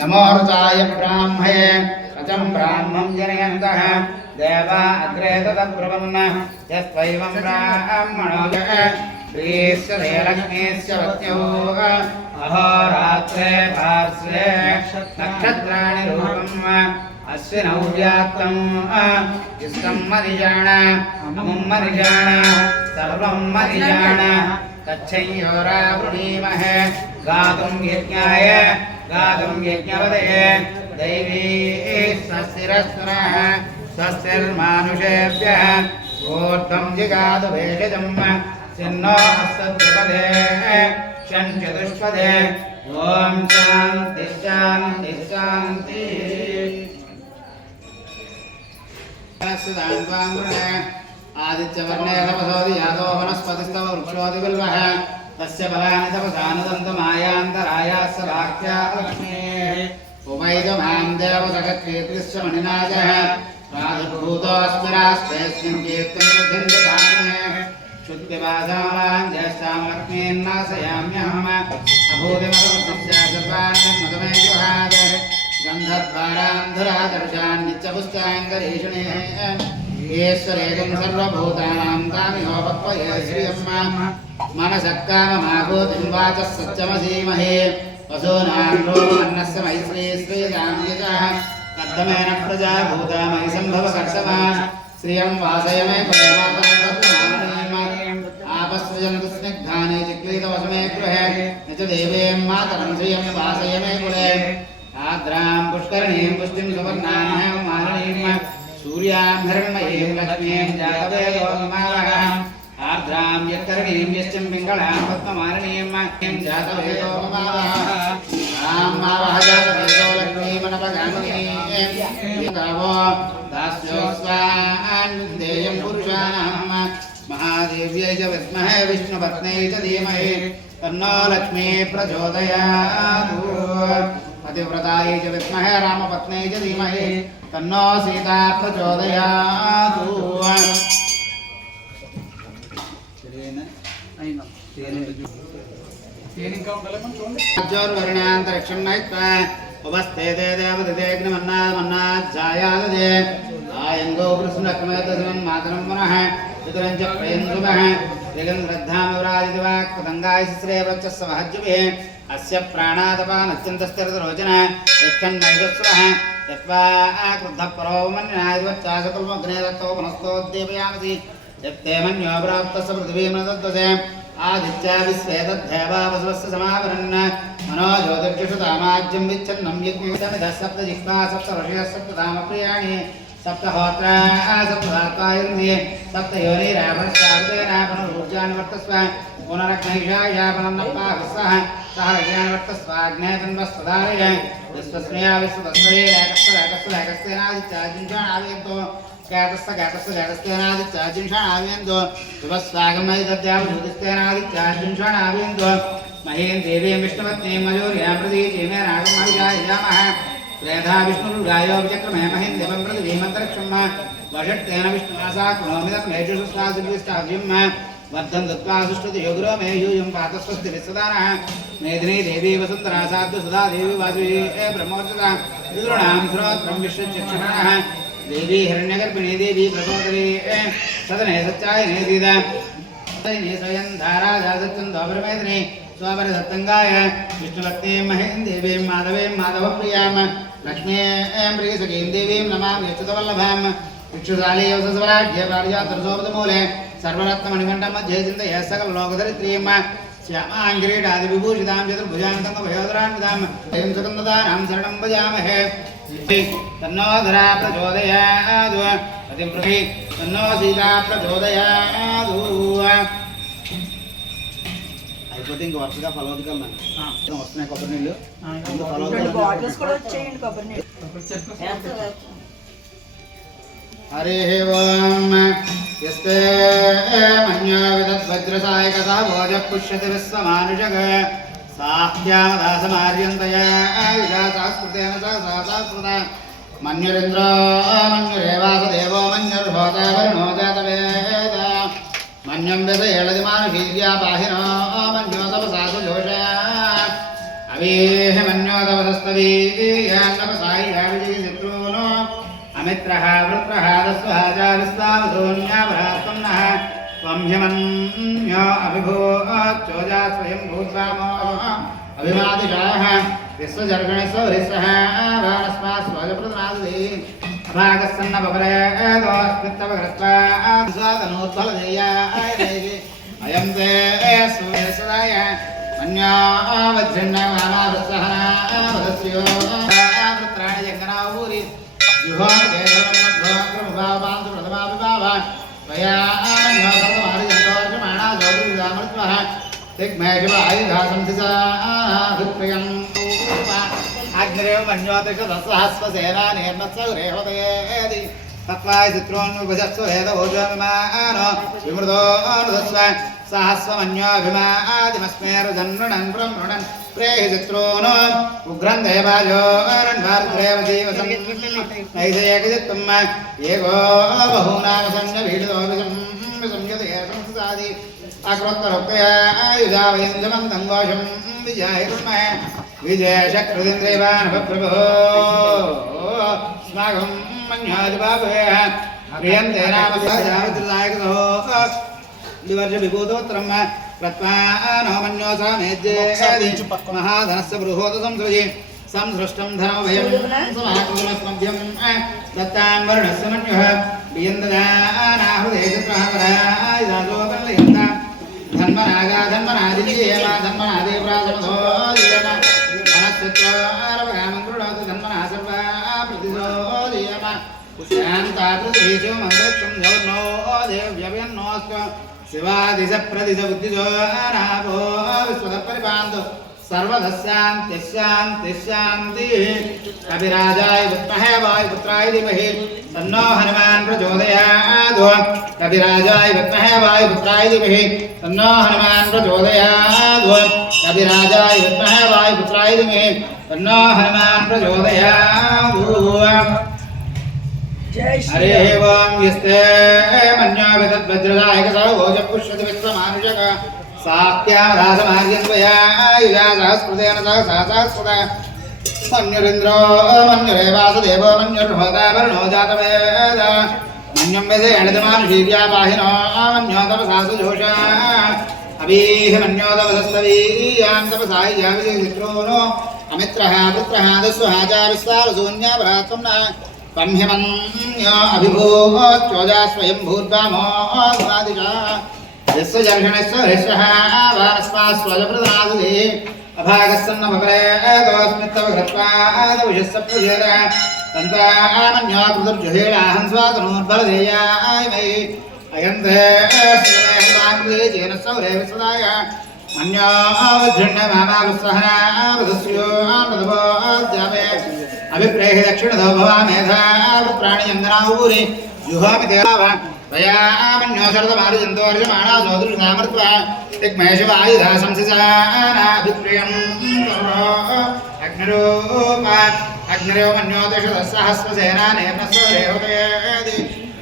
नमोर्चाय ब्राह्मये कथं ब्राह्मं जनयन्तः देवा अग्रे तदब्रवन् यस्त्वैवं ब्राह्मणो प्रियस्य लक्ष्मीस्य पत्न्योः अहोरात्रे पार्श्वे नक्षत्राणि रूपम् अश्विनौ व्याप्तम् इष्टं मरिजाण अमुं मरिजाण सर्वं मरिजाण तच्छयोरावृणीमहे गातुं यज्ञाय गातुं यज्ञवदये दैवी स्वस्तिरस्वनः स्वस्तिर्मानुषेभ्यः ऊर्ध्वं जिगातु भेषजम् सिन्नो सद्युपदे षण्चतुष्पदे ॐ शान्ति शान्ति शान्ति आदित्यवर्णे तपसोऽधि यातो वनस्पतिस्तव वृक्षोऽधिबिल्वः तस्य फलानि तपसानुदन्तमायान्तरायास्य वाक्या लक्ष्मीः उपैतमां देवसखत्कीर्तिश्च मणिनाथः प्रादुर्भूतोऽस्मिरास्तेऽस्मिन् कीर्तिं वृद्धिं ददामि शुद्धिवासां ज्येष्ठां लक्ष्मीन्नाशयाम्यहम् अभूतिमरुद्धिश्च सर्वान्नमदमे जुहाद गन्धद्वारान्धरादर्शान् नित्यपुष्टाङ्गरीषणेः ईश्वरेकं सर्वभूतानां तामिहोपक्वये श्रियं मनसक्काममाभूतिं वाचः सत्यमसीमहे वसूनां रोमन्नस्य मैश्री श्रीराम्यजः कद्दमेन प्रजा भूता मयि सम्भव कर्षमान् श्रियं वासय मे कुलेमातरं आपस्सृजन्तु स्निग्धानि चिक्लीतवसमे गृहे न च देवीं मातरं श्रियं वासय मे कुले आद्रां पुष्करणीं पुष्टिं सुवर्णां मारणीं सूर्यां हिरण्मयीं लक्ष्मीं जातवेदोन्मावः आर्द्रां यत्करणीं यश्चं पिङ्गळां पद्ममारणीं जातवेदोन्मावः तां मावः जातवेदो लक्ष्मीमनपगामिनीं गावो दास्योऽस्वान् देयं पुरुषाणां महादेव्यै च विद्महे विष्णुपत्न्यै च धीमहि तन्नो लक्ष्मी प्रचोदयातु पतिव्रतायै च विद्महे रामपत्न्यै च धीमहि तन्नो सीता प्रचोदयातु ज्योर्वर्णान्तरिक्षं नयित्वा उपस्थे ते देवदितेऽग्निमन्नादमन्नाध्यायाददे आयङ्गो कृष्णक्मेतसमन् मातरं पुनः पितरं च प्रेन्दुमः जगन् श्रद्धामविराजितवाक् पतङ्गाय श्रेवच्चस्य महज्जुभिः अस्य प्राणादपानत्यन्तस्थिरतरोचन यच्छन्नैवस्वः यत्वा क्रुद्धपरोमन्यायवच्चासकुल्मग्ने दत्तो पुनस्तोद्दीपयामसि यत्ते मन्यो प्राप्तस्य पृथिवीं न तद्वसे आदित्या विश्वे तद्धेवावसवस्य समावरन् मनो ज्योतिर्जुषुतामाज्यं विच्छन्नं यज्ञमिदः सप्तजिह्वा सप्तऋषयः सप्तधामप्रियाणि सप्तहोत्रा सप्तधात्वायुर्निये सप्तयोनिराभरश्चावतेनापनरूर्जान्वर्तस्व पुनरग्नैषायापनन्नपाहुस्सः सह रज्ञान्वर्तस्वाग्ने तन्वस्तदारय विश्वस्मया विश्वतस्मयेकस्तरेकस्तेनादित्याजिंषाणावेतो गातस्तेनादित्याजिंषाणावेन्दो विभस्वागमयदद्यावज्योतिस्तेनादित्याजिंषाणावेन्दो महीं देवीं विष्णुपत्नीं मयूर्यां प्रतीचीमे रागमविजायामः त्रेधा विष्णुरुगायो विचक्रमे महीं देवं पृथिवीमन्तरिक्षं वषट्तेन विष्णुवासा कृणोमिदं मेषु सुस्वासिभिस्ताव्यं वर्धं दत्त्वा सुष्ठुतियोगुरो मे यूयं पातस्वस्ति विश्वदानः मेदिनी देवी वसुन्धरा साधु सुधा देवी वासुवी ब्रह्मोर्चता विदुॄणां श्रोत्रं विश्वचक्षुषणः देवी हिरण्यगर्भिणी देवी प्रसोदरी सदने सच्चायने सीता स्वयं धारा जासच्चन्दोपरमेदिनी स्वपरिसत्तङ्गाय विष्णुभक्तीं महीं देवीं माधवीं माधवप्रियां लक्ष्मीं प्रियसखीं देवीं नमामि अच्युतवल्लभां विक्षुशालीयवसस्वराढ्ये पारिजातरसोपदमूले सर्वरत्नमणिकण्ठं मध्ये चिन्तये सकललोकधरित्रीं श्यामाङ्गिरीटादिविभूषितां चतुर्भुजां तङ्गभयोधरान्वितां वयं सुगन्धदानां शरणं भजामहे तन्नो धरा प्रचोदयातु अतिपृथि तन्नो सीता प्रचोदयातु అయిపోతే ఇంక వరుసగా ఫలవదికలు వస్తున్నాయి కొబ్బరి నీళ్ళు హరి ఓం యస్తే మన్యో విదద్వజ్రసాయక సాభోజ పుష్యతి విశ్వమానుషగ సాహ్యామదాసమార్యంతయా విజాసాస్కృతేన సహసాస్కృత మన్యురింద్రో మన్యురేవాసదేవో మన్యుర్హోతా వరుణో జాతవేద మన్యం వ్యస ఏళది మానుషీర్యా పాహినో మన్యో తపసాసు జోష अवीह मन्योदवदस्तवीयान्नपसायि याविजयशत्रूनो अमित्रः वृत्रः दस्वः च विश्वावसोऽन्याभरात्मनः त्वं ह्यमन्यो अभिभूचोजा स्वयं भूत्वामो अभिमादिशाः विश्वजर्गणस्वरिसः वानस्मात् स्वजप्रतनादि अभागस्सन्न बपरेदोऽस्मित्तवग्रत्वा स्वातनोत्फलदेयाय अयं ते सूर्यसदाय अन्यावज्जन्नवानावत्सहनावदस्यो वृत्राणि जङ्गनावूरि युहोमकेशवन्मध्वाक्रमुभावान्तु त्वया अन्योकर्तमारिजन्तोर्जमाणा जोगुरिदामृत्वः दिग्मेषवायुधासंसिसाभिप्रियम् अग्निरेव मन्योतिषदसहस्वसेना निर्मत्सौरेहोदयेदि तत्त्वाय चित्रोन्नुपजत्सु हेदभोजमिमानो विमृतोऽनुदस्व सहस्वमन्योऽभिमादिमस्मेरुजन्मृणन् ब्रह्मृणन् प्रेहि चित्रोनो उग्रं देवायोरन्वार्द्रेव जीवसन् नैषेकचित्तम् एको बहूनामसन्नभीडितो विसंयते अक्रोत्तरोक्तयायुधावयञ्जमन्तं घोषं विजाहिर्मः विजयशक्रुदिन्द्रेवानभप्रभो स्माकं मन्यादिबाभवेः प्रियन्ते नामसाजावृतदायकतो विवर्ष विभूतोत्तरं कृत्वा नो मन्योसा मेज्ये महाधनस्य बृहोदसंसृजि संसृष्टं धनमभयं समाकुलमस्मभ्यं दत्तां वर्णस्य मन्युः बियन्ददानाहृदयचित्रहपरायदासोकर्लयन्ता धन्मनागा धन्मनादिनीयेमा धन्मनादेवराजमधो दियमा धनस्वत्रारवगामं गृह्णातु धन्मना सर्वा प्रतिशो दियमा शान्ता पृथ्वीशो मन्त्रक्षं जौर्नो देव्यव्यन्नोऽस्त्व शिवादिशप्रदिश बुद्धिशो नाभो विश्वतपरिपान्तु सर्वदस्यान्तिशान्तिशान्तिः कविराजाय विद्महे वायुपुत्राय धीमहि तन्नो हनुमान् प्रचोदयात् कविराजाय विद्महे वायुपुत्राय धीमहि तन्नो हनुमान् प्रचोदयात् कविराजाय विद्महे वायुपुत्राय धीमहि तन्नो हनुमान् प्रचोदयात् हरे ओम यस्ते मन्यो विदद्वज्रदायकसो भोजपुष्यति विश्वमानुषक सात्यामदासमार्यन्वया युजासहस्कृतेन सहसासहस्कृता मन्युरिन्द्रो मन्युरेवासदेवो मन्युर्होतावरुणो जातवेद मन्यं वेदेणदमानुषीव्यापाहिनो मन्योतपसासुजोषा अवीह मन्योतपसस्तवीयान्तपसाय्याविजयचित्रो अमित्रः पुत्रः दस्वः च विश्वावसून्याभरात्मनः पम्ह्यमन्यो अभिभूचोजा स्वयं भूर्वामो स्वादिशा यस्वजर्षणस्य हरिष्यः वानस्मात् स्वजप्रदादुदे अभागस्सन्न बपरेदोऽस्मित्तवघत्वादविषस्सप्तजेर तन्तामन्यो कृतर्जुहेळाहं स्वातनोर्बलदेयाय मयि अयन्ते स्मेहताङ्कृतेजेन सौरे विसदाय मन्यो वज्रण्यमामावत्सहनावदस्यो आनदभोज्यामे अभिप्रेहि दक्षिणधो भवामेधा पुत्राणि जङ्गनावूरि जुहामि देवाव त्वयामन्यो शरदमारुजन्तोर्यमाणा सोदृशामृत्वा दिग्मेषवायुधा संसिसानाभिप्रियं अग्निरूप अग्निरेव मन्योतिषदस्सहस्वसेना निर्मत्सौरेहोदयेदि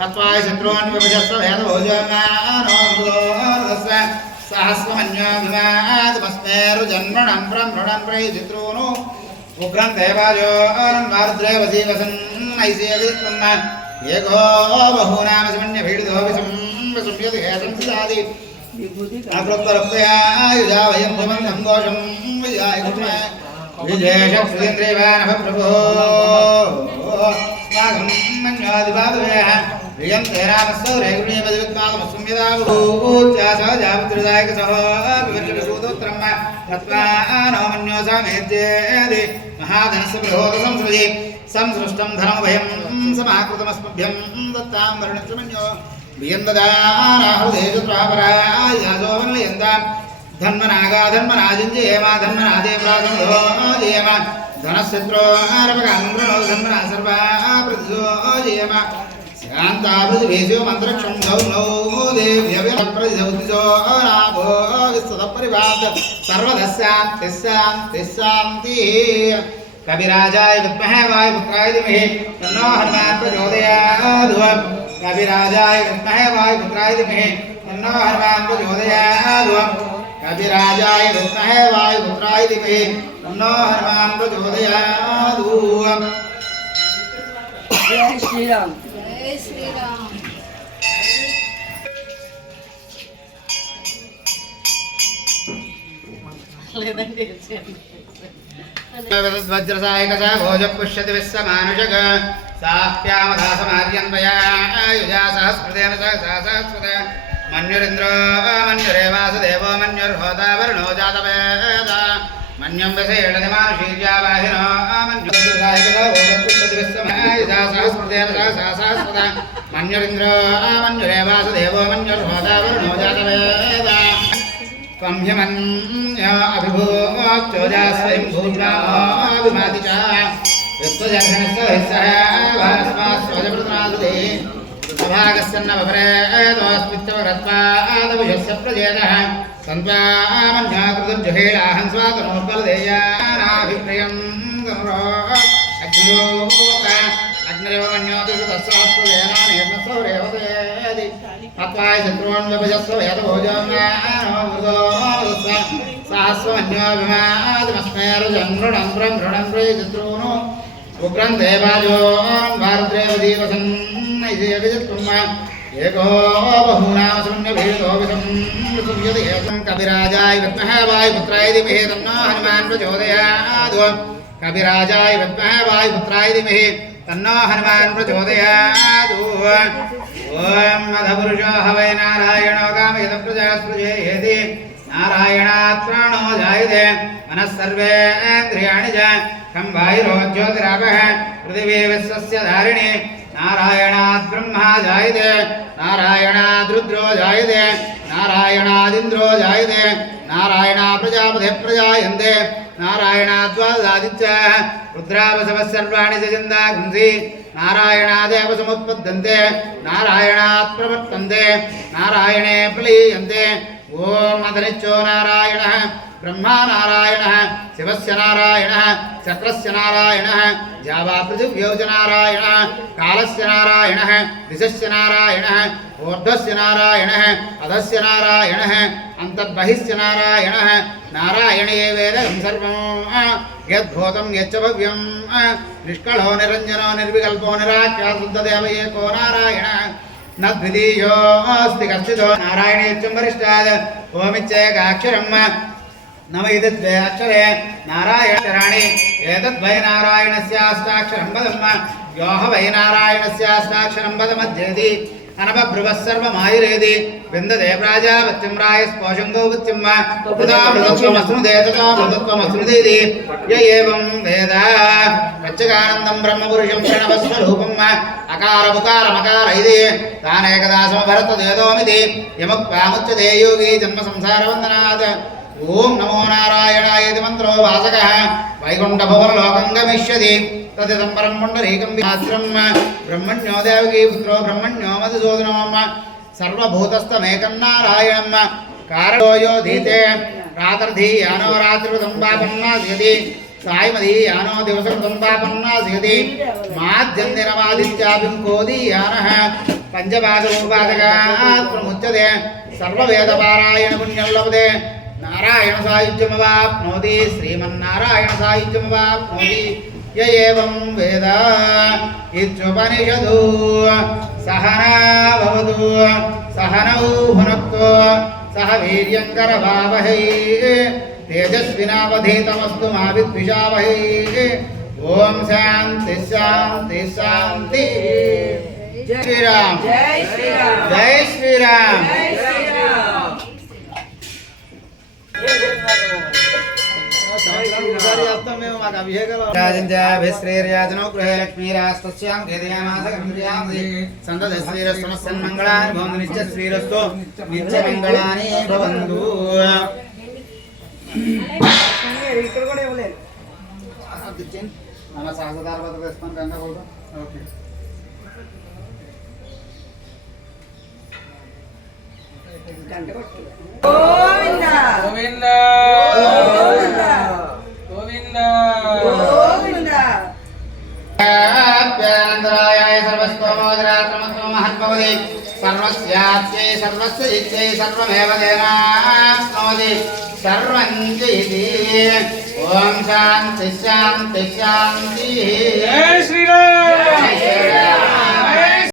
तत्त्वाय शत्रून्विभजस्व भेदभोजमानोदस्व सहस्वमन्योभिमादिमस्मेरुजन्मणं ब्रह्मणं प्रयुचित्रूनु उग्रं देवायोरन्वारुद्रेव जीवसन् नैषेकचित्तम् एको बहूनामसमन्यभीडितो विसंयते हेसंसिदादि अकृत्तरक्तयायुधावयं सुमन्तं घोषं विजाहिर्मः विजयशक्रुदिन्द्रेवानभप्रभो स्माकं मन्योदिबाभवेः प्रियन्ते रामस्सौरेगुणीपदिविद्माकमस्संयदाभूत्यासहजापुत्रदायकसह विवर्षविभूतोत्तरं तत्त्वा नो मन्योसा मेज्येदि महाधनस्य बृहोदसंसृजि संसृष्टं धनमभयं समाकृतमस्मभ्यं दत्तां वर्णस्य मन्यो बियन्ददानाहृदयचित्रापरायासोवल्लयन्तां धन्मनागा धन्मनाजिञ्जयेमा धन्मनादेवराजमधो जयेमा धनस्यत्रो आरपकाङ्गृणो धन्मना सर्वा प्रतिशो जयेमा शान्ता पृथिवीशो मन्त्रक्षं गौनौ देव्यव्यप्रतिशो नाभो विस्ततपरिवाद सर्वदस्यान्तिशान्तिशान्तिः कविराजाय विद्महे वायुपुत्राय धीमहि तन्नो हनुमान् प्रचोदयात् कविराजाय विद्महे वायुपुत्राय धीमहि तन्नो हनुमान् प्रचोदयात् कविराजाय विद्महे वायुपुत्राय धीमहि तन्नो हनुमान् प्रचोदयात्। जय श्री राम। जय श्री राम। वज्रसायक भोज पुष्यति विश्वमानुषक साप्यामदासमार्यन्वया युजा सहस्कृतेन सहस्रत मन्युरिन्द्रो मन्युरेवासुदेवो मन्युर्होता वरुणो जातवेद मन्युं विषेणनिमानुषीर्यावाहिनो मन्युसायक भोज पुष्यति विश्वमायुजा सहस्कृतेन सहस्रत मन्युरिन्द्रो मन्युरेवासुदेवो मन्युर्होता वरुणो जातवेद त्वं ह्यमन्यो अभिभूचोजास्वयं भूष्माभिमाति च विश्वजघनस्य हिस्सः भास्मास्वजप्रतनादुदे सभागस्यन्नवपरेदोऽस्मित्यवगत्वादभुजस्य प्रजेदः सन्त्वामन्याकृतुर्जुहेलाहं स्वातनोत्पलदेयानाभिप्रियं गमरो अग्निलोक अग्निरेव मन्योति तत्सहस्रजेनानेर्नसौरेवतेदि अत्वाय शत्रून् विभजस्व वेदभोजं सहस्वमन्योभिमादिमस्मै रुजन्मृणं ब्रह्मृणं प्रयशत्रून् उग्रं देवाजो भारद्रेव जीवसन्नैषयविजत्वम् एको बहूनां शून्यभेदो विसंयुति एकं कविराजाय विद्महे वायुपुत्राय धीमहि तन्नो हनुमान् प्रचोदयात्। कविराजाय विद्महे वायुपुत्राय धीमहि तन्नो हनुमान् प्रचोदयात्। ओम मधपुरुषो हवै नारायणो कामयत प्रजा स्पृजेति नारायणात् प्राणो जायते मनः सर्वेन्द्रियाणि च खं वायुरोज्योतिरापः पृथिवी विश्वस्य धारिणी नारायणात् ब्रह्मा जायते नारायणात् रुद्रो जायते नारायणादिन्द्रो जायते नारायणा प्रजापतिः प्रजायन्ते नारायणाद्वादादित्याः रुद्रावसवः सर्वाणि सजन्दागुंसि नारायणादेव समुत्पद्यन्ते नारायणात् प्रवर्तन्ते नारायणे प्रलीयन्ते। ओम अधनिच्चो नारायणः ब्रह्मा नारायणः शिवस्य नारायणः चक्रस्य नारायणः जावा पृथिव्यौ च नारायणः कालस्य नारायणः दिशस्य नारायणः ऊर्ध्वस्य नारायणः अधस्य नारायणः अन्तर्बहिश्च नारायणः नारायणे वेदं सर्वं यद्भूतं यच्च भव्यं निष्कळो निरञ्जनो निर्विकल्पो निराख्यातुद्धदेव एको नारायणः न द्वितीयोऽस्ति कश्चिदो नारायणेत्यं वरिष्ठात् ओमिच्चैकाक्षरं नव इति द्वे अक्षरे नारायणाक्षराणि एतद्वै नारायणस्याष्टाक्षरं पदम् यो ह वै नारायणस्याष्टाक्षरं पदमध्येति अनपभ्रुवः सर्वमायुरेति विन्दते प्राजापत्यं रायस्पोषं गौपत्यं तदा मृतत्वमश्नुते तदा मृतत्वमश्नुतेति य एवं वेद प्रत्यगानन्दं ब्रह्मपुरुषं प्रणवस्वरूपम् अकारमुकारमकार इति तानेकदा समभरतदेदोमिति यमुक्त्वामुच्यते योगी जन्मसंसारवन्दनात्। ओम नमो नारायणाय इति मन्त्रो वाचकः वैकुण्ठभुवनलोकं गमिष्यति तदिदं परं पुण्डरीकं विहास्रं ब्रह्मण्यो देवकी पुत्रो ब्रह्मण्यो मधुसूदनो सर्वभूतस्थमेकं नारायणं कारणो यो धीते रात्रधीयानो रात्रिवृतं पापन्नास्यति सायमधीयानो दिवसकृतं पापन्नास्यति माध्यन्दिनमादित्याभिं कोदीयानः पञ्चपादोपादकात् प्रमुच्यते सर्ववेदपारायण पुण्यं लभते नारायण सायुज्यमवाप्नोति श्रीमन्नारायण सायुज्यमवाप्नोति य एवं वेद इत्युपनिषदु सहना भवतु सहनौ भुनक्तु सह वीर्यङ्करभावहै तेजस्विनावधीतमस्तु मा विद्विषावहै। ओम शांति शांति शांति। जय श्री राम जय श्री राम जय श्री राम जय श्री राम। राजन्जाभिश्रीर्याजनो गृहे लक्ष्मीरास्तस्यां हृदयामासकन्द्रियामि सन्ततश्रीरस्तमस्सन्मङ्गलानि भवन्तु नित्यश्रीरस्तु नित्यमङ्गलानि भवन्तु। ఇక్కడ కూడా ఇవ్వలేదు మన సహస్రధార పత్ర వేసుకొని గంగా పోతాం. ఓకే గోవింద గోవింద గోవింద గోవింద గోవింద आप्यानन्दरायाय सर्वस्तोमोदरात्रमस्तो महद्भवति सर्वस्याच्यै सर्वस्य इच्यै सर्वमेव तेनाप्नोति सर्वं च इति। ॐ ఓం శాంతి శాంతి శాంతి జై